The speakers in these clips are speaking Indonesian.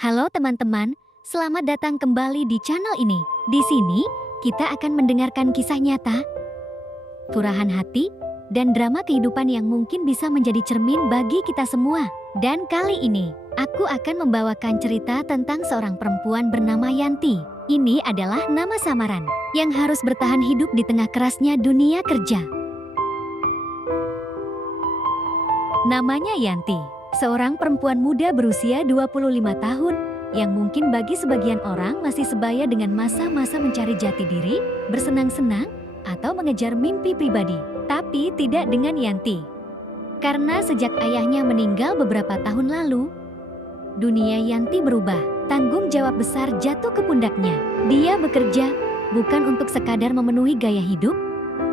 Halo teman-teman, selamat datang kembali di channel ini. Di sini, kita akan mendengarkan kisah nyata, curahan hati, dan drama kehidupan yang mungkin bisa menjadi cermin bagi kita semua. Dan kali ini, aku akan membawakan cerita tentang seorang perempuan bernama Yanti. Ini adalah nama samaran yang harus bertahan hidup di tengah kerasnya dunia kerja. Namanya Yanti, seorang perempuan muda berusia 25 tahun yang mungkin bagi sebagian orang masih sebaya dengan masa-masa mencari jati diri, bersenang-senang, atau mengejar mimpi pribadi. Tapi tidak dengan Yanti. Karena sejak ayahnya meninggal beberapa tahun lalu, dunia Yanti berubah. Tanggung jawab besar jatuh ke pundaknya. Dia bekerja bukan untuk sekadar memenuhi gaya hidup,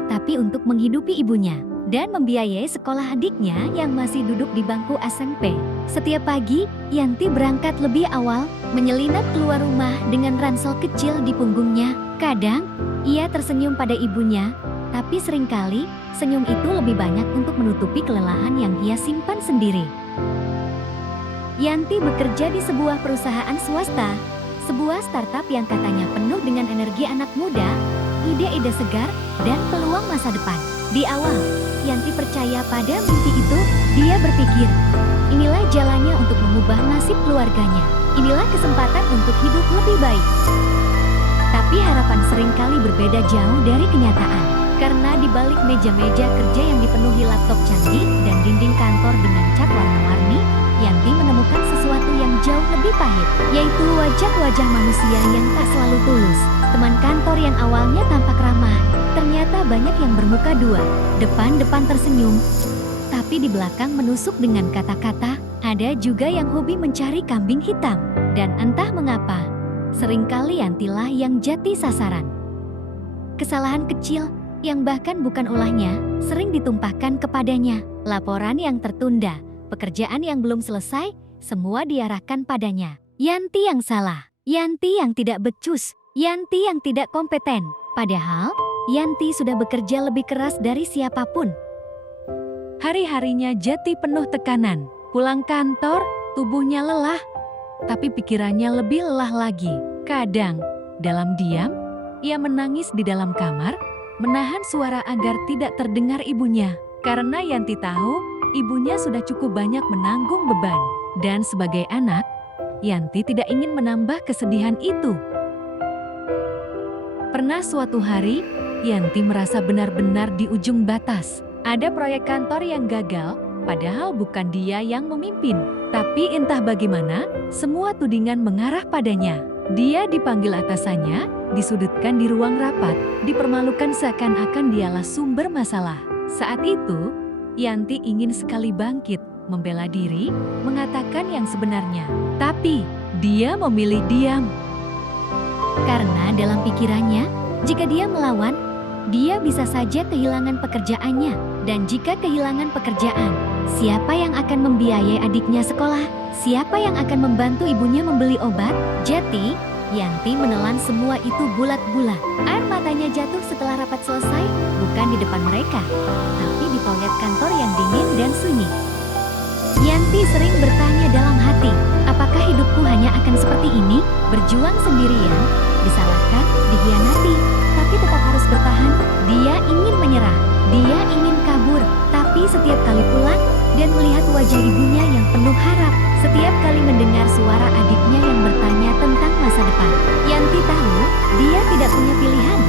tapi untuk menghidupi ibunya dan membiayai sekolah adiknya yang masih duduk di bangku SMP. Setiap pagi, Yanti berangkat lebih awal, menyelinap keluar rumah dengan ransel kecil di punggungnya. Kadang, ia tersenyum pada ibunya, tapi seringkali senyum itu lebih banyak untuk menutupi kelelahan yang ia simpan sendiri. Yanti bekerja di sebuah perusahaan swasta, sebuah startup yang katanya penuh dengan energi anak muda, ide-ide segar, dan peluang masa depan. Di awal, Yanti percaya pada mimpi itu. Dia berpikir, inilah jalannya untuk mengubah nasib keluarganya. Inilah kesempatan untuk hidup lebih baik. Tapi harapan seringkali berbeda jauh dari kenyataan. Karena di balik meja-meja kerja yang dipenuhi laptop canggih dan dinding kantor dengan cat warna-warni, Yanti menemukan sesuatu yang jauh lebih pahit, yaitu wajah-wajah manusia yang tak selalu tulus. Teman kantor yang awalnya tampak ramah, ternyata banyak yang bermuka dua. Depan-depan tersenyum, tapi di belakang menusuk dengan kata-kata. Ada juga yang hobi mencari kambing hitam. Dan entah mengapa, seringkali Yantilah yang jadi sasaran. Kesalahan kecil yang bahkan bukan ulahnya sering ditumpahkan kepadanya. Laporan yang tertunda, pekerjaan yang belum selesai, semua diarahkan padanya. Yanti yang salah, Yanti yang tidak becus, Yanti yang tidak kompeten. Padahal, Yanti sudah bekerja lebih keras dari siapapun. Hari-harinya jadi penuh tekanan. Pulang kantor, tubuhnya lelah, tapi pikirannya lebih lelah lagi. Kadang, dalam diam, ia menangis di dalam kamar, menahan suara agar tidak terdengar ibunya. Karena Yanti tahu, ibunya sudah cukup banyak menanggung beban. Dan sebagai anak, Yanti tidak ingin menambah kesedihan itu. Pernah suatu hari, Yanti merasa benar-benar di ujung batas. Ada proyek kantor yang gagal, padahal bukan dia yang memimpin. Tapi entah bagaimana, semua tudingan mengarah padanya. Dia dipanggil atasannya, disudutkan di ruang rapat, dipermalukan seakan-akan dialah sumber masalah. Saat itu, Yanti ingin sekali bangkit, membela diri, mengatakan yang sebenarnya. Tapi, dia memilih diam. Karena dalam pikirannya, jika dia melawan, dia bisa saja kehilangan pekerjaannya. Dan jika kehilangan pekerjaan, siapa yang akan membiayai adiknya sekolah? Siapa yang akan membantu ibunya membeli obat? Jadi, Yanti menelan semua itu bulat-bulat. Air matanya jatuh setelah rapat selesai, bukan di depan mereka, tapi di toilet kantor yang dingin dan sunyi. Yanti sering bertanya dalam hati, apakah hidupku hanya akan seperti ini? Berjuang sendirian, disalahkan, dikhianati, tapi tetap harus bertahan. Dia ingin menyerah, dia ingin kabur, tapi setiap kali pulang dan melihat wajah ibunya yang penuh harap, setiap kali mendengar suara adiknya yang bertanya tentang masa depan, Yanti tahu dia tidak punya pilihan.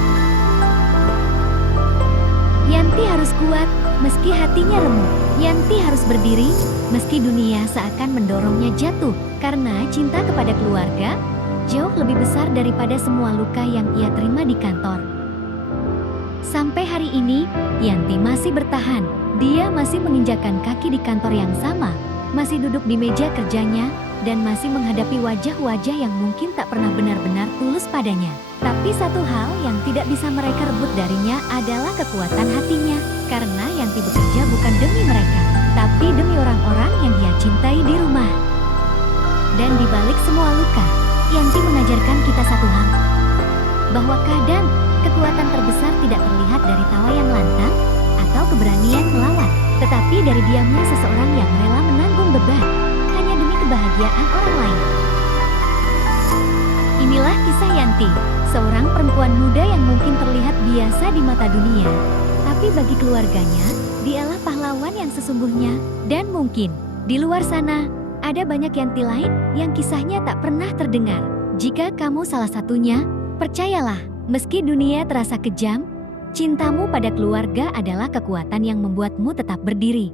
Yanti harus kuat, meski hatinya remuk. Yanti harus berdiri, meski dunia seakan mendorongnya jatuh. Karena cinta kepada keluarga jauh lebih besar daripada semua luka yang ia terima di kantor. Sampai hari ini, Yanti masih bertahan. Dia masih menginjakan kaki di kantor yang sama, masih duduk di meja kerjanya, dan masih menghadapi wajah-wajah yang mungkin tak pernah benar-benar tulus padanya. Tapi satu hal yang tidak bisa mereka rebut darinya adalah kekuatan hatinya. Karena Yanti bekerja bukan demi mereka, tapi demi orang-orang yang ia cintai di rumah. Dan di balik semua luka, Yanti mengajarkan kita satu hal, bahwa kadang kekuatan terbesar tidak terlihat dari tawa yang lantang atau keberanian melawan, tetapi dari diamnya seseorang yang rela menanggung beban hanya demi kebahagiaan orang lain. Inilah kisah Yanti, seorang perempuan muda yang mungkin terlihat biasa di mata dunia. Tapi bagi keluarganya, dialah pahlawan yang sesungguhnya. Dan mungkin, di luar sana, ada banyak Yanti lain yang kisahnya tak pernah terdengar. Jika kamu salah satunya, percayalah, meski dunia terasa kejam, cintamu pada keluarga adalah kekuatan yang membuatmu tetap berdiri.